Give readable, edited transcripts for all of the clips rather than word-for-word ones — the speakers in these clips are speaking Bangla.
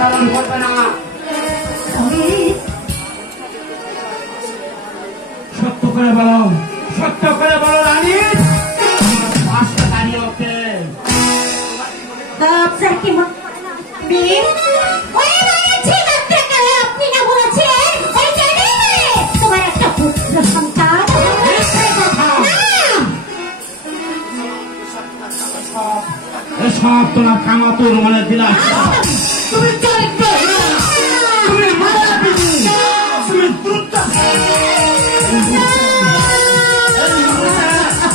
উচ্চারণ করবে না। সত্য করে বলো, সত্য করে বলো রানী, পাঁচটা দাঁড়িয়ে ওকে আপনার কি মনে আপনি না বলেছেন তোমার একটা পুত্র সন্তান? এসব তোমার কামাতুর মনে দিলাম। তুমি চরিত্র, তুমি মায়াবিনী, তুমি দ্রুত।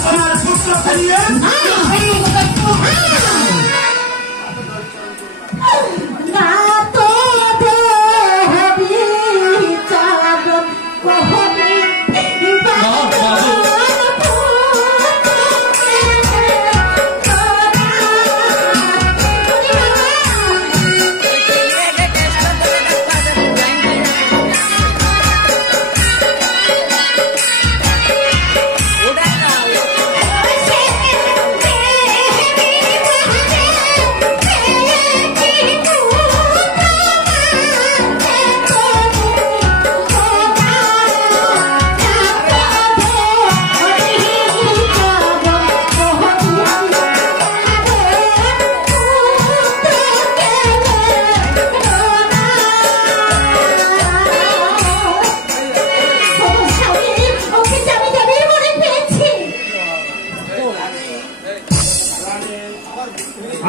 তোমার পুত্র ফেলিয়ে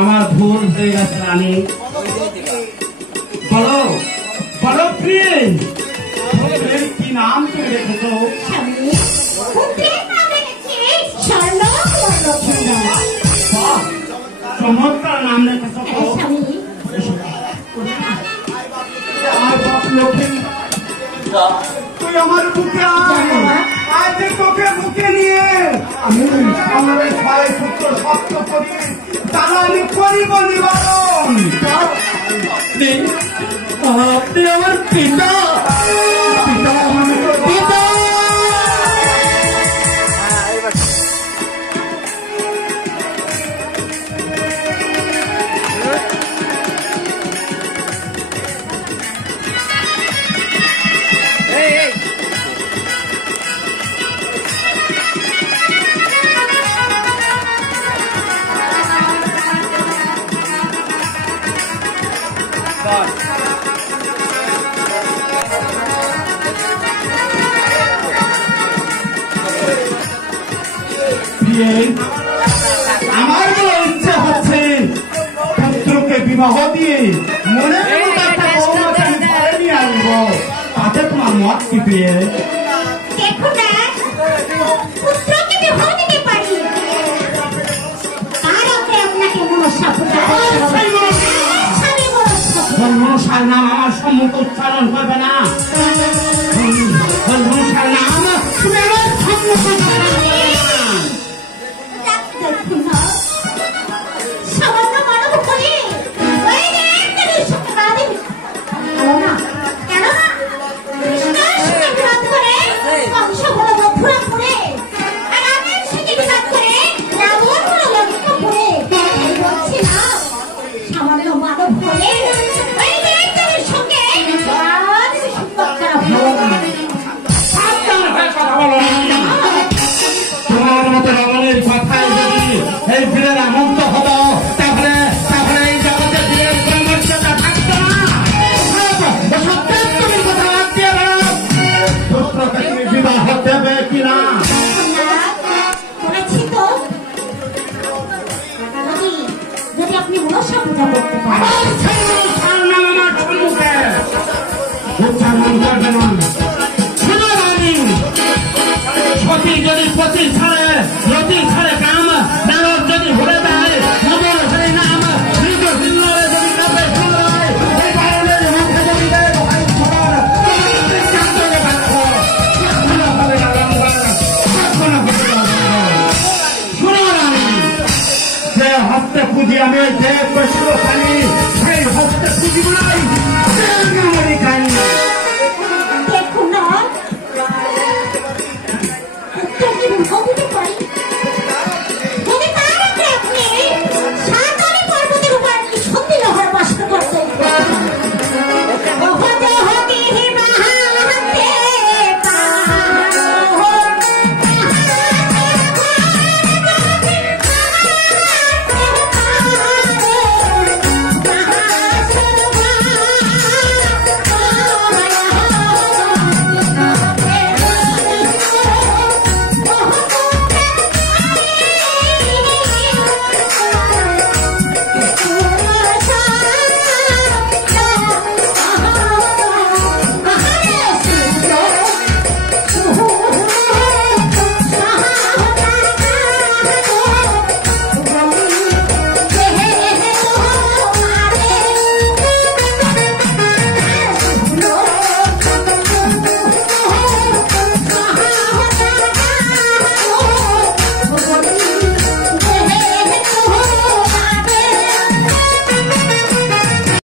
আমার ভুল হয়ে গেছে রানী। বলো বলো প্রিন্স, কি নাম তুমি রেখেছো? চমৎকার নাম রেখেছো। তুই আমার বুকে আজ তোকে বুকে নিয়ে আমি আমার ছয় পুত্র শক্ত করি, তারা আমি করিব নিবারণ। আপনি আমার পিতা, পিতা পিতা। আমার তো ইচ্ছা হচ্ছে পুত্রকে বিবাহ দিয়ে মনে নিয়ে আসবো, তাতে তোমার মত কি পেয়ে? মনসার নাম আমার সম্মুখ উচ্চারণ করবে না। মনসার নাম তুমি আমার সম্মুখ যদি পতি ছাড়ে